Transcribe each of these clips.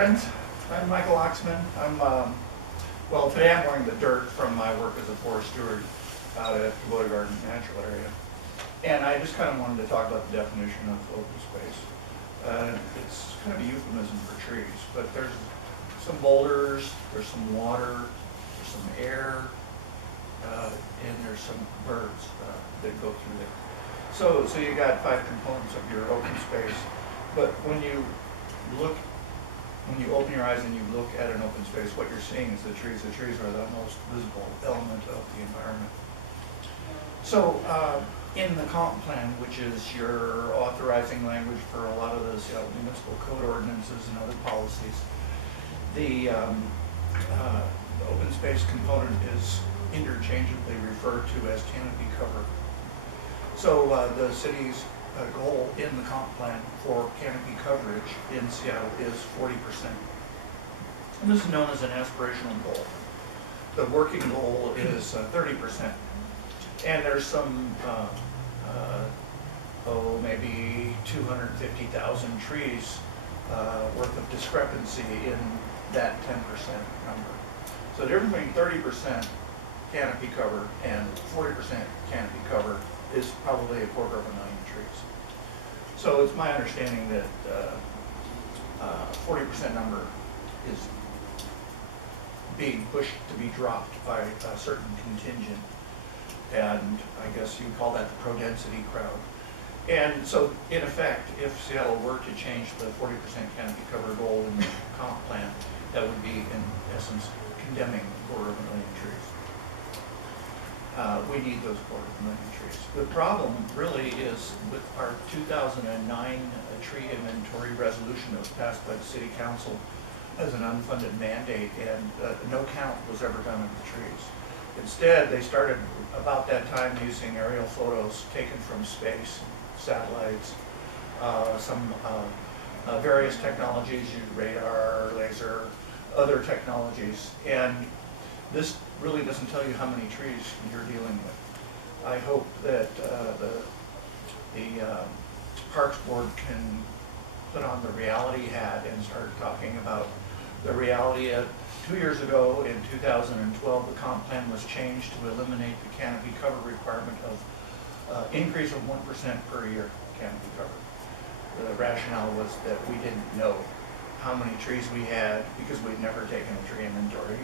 friends. I'm Michael Oxman. Well, today I'm wearing the dirt from my work as a forest steward out at the Wood Garden Natural Area. And I just kind of wanted to talk about the definition of open space. It's kind of a euphemism for trees, but there's some boulders, there's some water, there's some air, and there's some birds that go through there. So you got 5 components of your open space, but when you open your eyes and you look at an open space, what you're seeing is the trees. The trees are the most visible element of the environment. So in the comp plan, which is your authorizing language for a lot of the Seattle municipal code ordinances and other policies, the open space component is interchangeably referred to as canopy cover. So the city's goal in the comp plan for canopy coverage in Seattle is 40%. And this is known as an aspirational goal. The working goal is 30%. And there's some, maybe 250,000 trees worth of discrepancy in that 10% number. So the difference between 30% canopy cover and 40% canopy cover is probably 250,000 trees. So it's my understanding that 40% number is being pushed to be dropped by a certain contingent, and I guess you call that the pro-density crowd. And so in effect, if Seattle were to change the 40% canopy cover goal in the comp plan, that would be in essence condemning 250,000 trees. We need those 250,000 trees. The problem really is with our 2009 tree inventory resolution that was passed by the City Council as an unfunded mandate, and no count was ever done of the trees. Instead, they started about that time using aerial photos taken from space, satellites, some various technologies, radar, laser, other technologies, and this really doesn't tell you how many trees you're dealing with. I hope that the Parks Board can put on the reality hat and start talking about the reality of 2 years ago in 2012, the comp plan was changed to eliminate the canopy cover requirement of increase of 1% per year canopy cover. The rationale was that we didn't know how many trees we had because we'd never taken a tree inventory.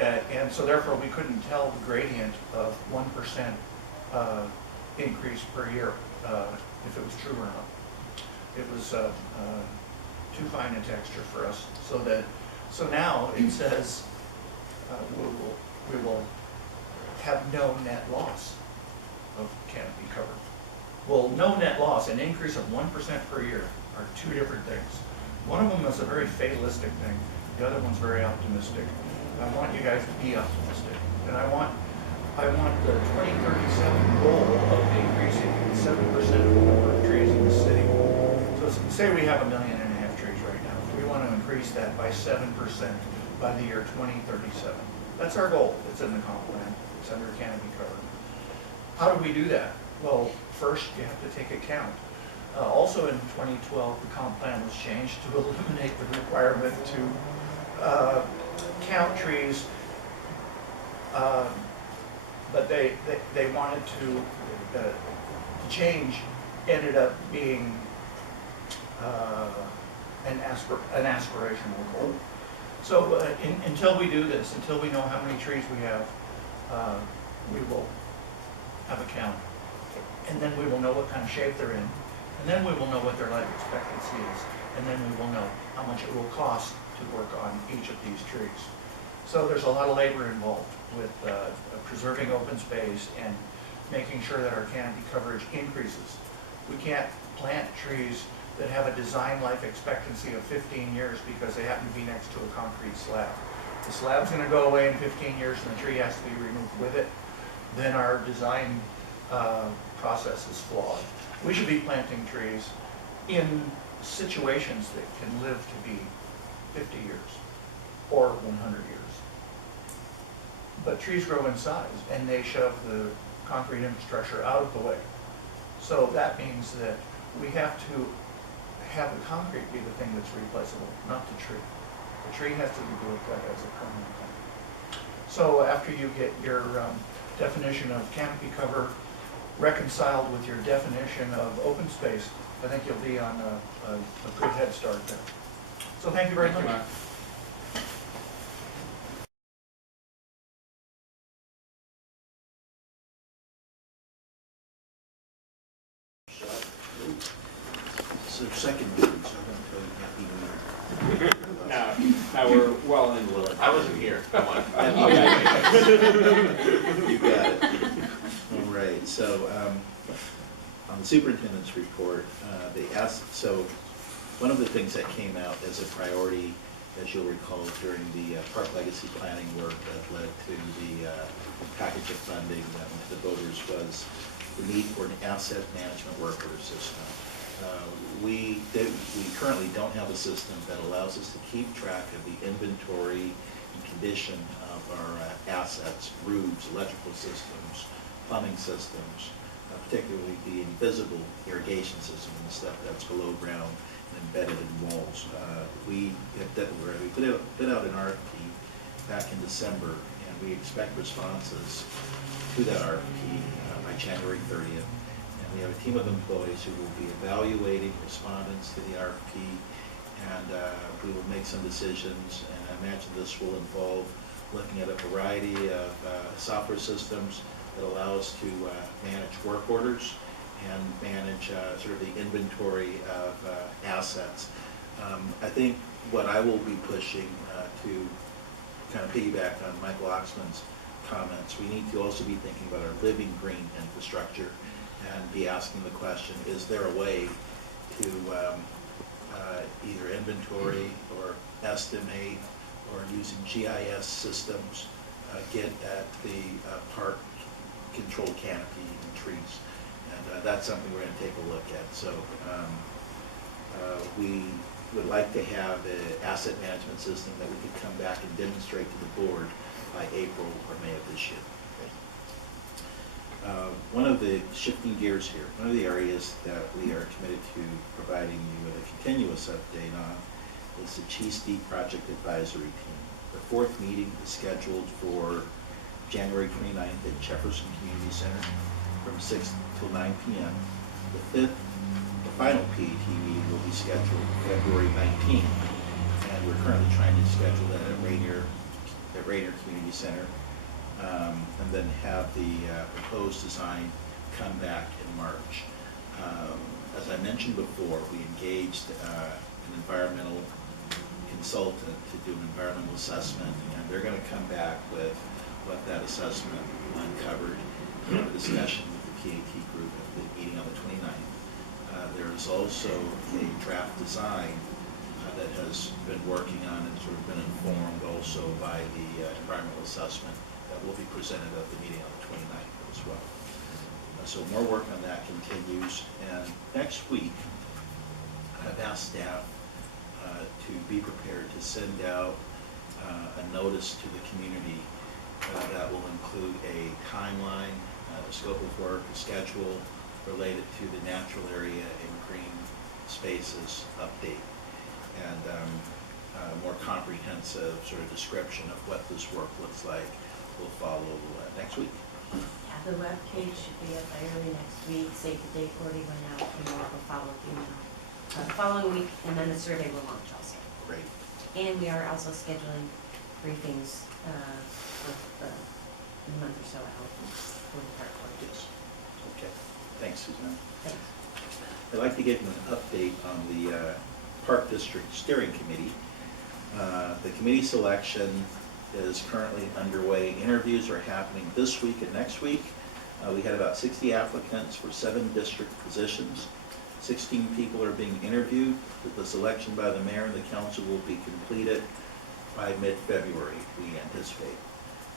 And so therefore we couldn't tell the gradient of 1% increase per year if it was true or not. It was too fine a texture for us, so now it says we will have no net loss of canopy cover. Well, no net loss, an increase of 1% per year are 2 different things. One of them is a very fatalistic thing. The other one's very optimistic. I want you guys to be optimistic, and I want the 2037 goal of increasing 7% of the number of trees in the city. So say we have 1.5 million trees right now. We want to increase that by 7% by the year 2037. That's our goal. It's in the comp plan. It's under canopy cover. How do we do that? Well, first you have to take a count. Also in 2012, the comp plan was changed to eliminate the requirement to count trees, but they wanted to the change ended up being an aspirational goal. So until we do this, until we know how many trees we have, we will have a count, and then we will know what kind of shape they're in, and then we will know what their life expectancy is, and then we will know how much it will cost to work on each of these trees. So there's a lot of labor involved with preserving open space and making sure that our canopy coverage increases. We can't plant trees that have a design life expectancy of 15 years because they happen to be next to a concrete slab. The slab's going to go away in 15 years and the tree has to be removed with it. Then our design process is flawed. We should be planting trees in situations that can live to be 50 years or 100 years. But trees grow in size and they shove the concrete infrastructure out of the way. So that means that we have to have the concrete be the thing that's replaceable, not the tree. The tree has to be looked at as a permanent thing. So after you get your definition of canopy cover reconciled with your definition of open space, I think you'll be on a good head start there. So thank you very much. So second meeting, so I'm going to tell you Happy New Year. Now we're well into it. I wasn't here. Come on. You got it. All right, so on the superintendent's report, they asked, so one of the things that came out as a priority, as you'll recall, during the park legacy planning work that led to the package of funding that went to the voters was the need for an asset management work order system. We currently don't have a system that allows us to keep track of the inventory and condition of our assets, roofs, electrical systems, plumbing systems, particularly the invisible irrigation system and the stuff that's below ground and embedded in walls. We put out an RFP back in December, and we expect responses to that RFP by January 30th. We have a team of employees who will be evaluating respondents to the RFP, and we will make some decisions, and I imagine this will involve looking at a variety of software systems that allow us to manage work orders and manage sort of the inventory of assets. I think what I will be pushing to kind of piggyback on Michael Oxman's comments, we need to also be thinking about our living green infrastructure and be asking the question, is there a way to either inventory or estimate or using GIS systems get at the park control canopy and trees? And that's something we're going to take a look at. So we would like to have an asset management system that we could come back and demonstrate to the board by April or May of this year. One of the, shifting gears here, one of the areas that we are committed to providing you with a continuous update on is the Cheasty Project Advisory Team. The fourth meeting is scheduled for January 29th at Jefferson Community Center from 6 till 9 p.m. The final PAT meeting will be scheduled February 19th, and we're currently trying to schedule that at Rainier Community Center. And then have the proposed design come back in March. As I mentioned before, we engaged an environmental consultant to do an environmental assessment, and they're going to come back with what that assessment uncovered in a discussion with the PAT group at the meeting on the 29th. There is also a draft design that has been working on and sort of been informed also by the environmental assessment that will be presented at the meeting on the 29th as well. So more work on that continues, and next week I've asked staff to be prepared to send out a notice to the community that will include a timeline, a scope of work, a schedule related to the natural area and green spaces update, and a more comprehensive sort of description of what this work looks like will follow next week. Yeah, the web page should be up by early next week. Save the date already went out, and we'll follow the following week, and then the survey will launch also. Great. And we are also scheduling briefings with a month or so out for the park board. Yes. Okay. Thanks, Suzanne. Thanks. I'd like to give you an update on the Park District Steering Committee. The committee selection is currently underway. Interviews are happening this week and next week. We had about 60 applicants for 7 district positions. 16 people are being interviewed. The selection by the mayor and the council will be completed by mid-February, we anticipate.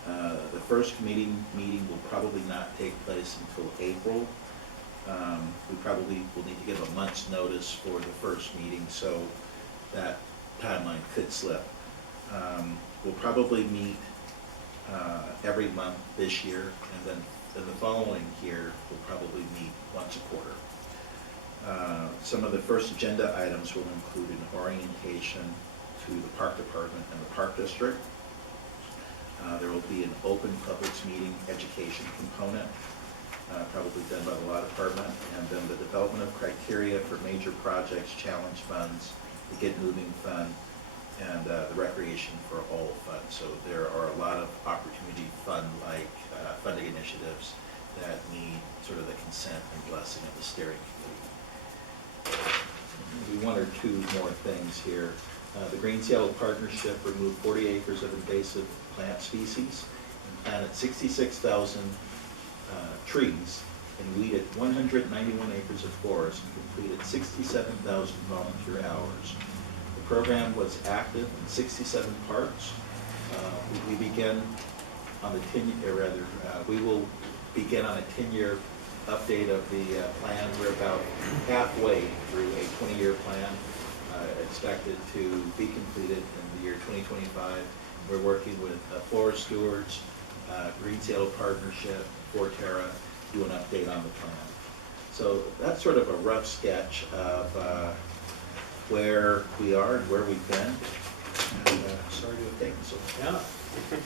The first meeting will probably not take place until April. We probably will need to give a month's notice for the first meeting, so that timeline could slip. We'll probably meet every month this year, and then the following year we'll probably meet once a quarter. Some of the first agenda items will include an orientation to the Park Department and the Park District. There will be an open publics meeting education component, probably done by the Law Department, and then the development of criteria for major projects, challenge funds, the Get Moving Fund, and the Recreation for All Fund. So there are a lot of opportunity fund-like funding initiatives that need sort of the consent and blessing of the steering committee. Maybe one or two more things here. The Green Seattle Partnership removed 40 acres of invasive plant species and planted 66,000 trees and weeded 191 acres of forest and completed 67,000 volunteer hours. The program was active in 67 parks. We begin on the 10-year, we will begin on a 10-year update of the plan. We're about halfway through a 20-year plan, expected to be completed in the year 2025. We're working with Forest Stewards, Green Seattle Partnership, Forterra, do an update on the plan. So that's sort of a rough sketch of where we are and where we've been. And sorry to have taken so long. Yeah.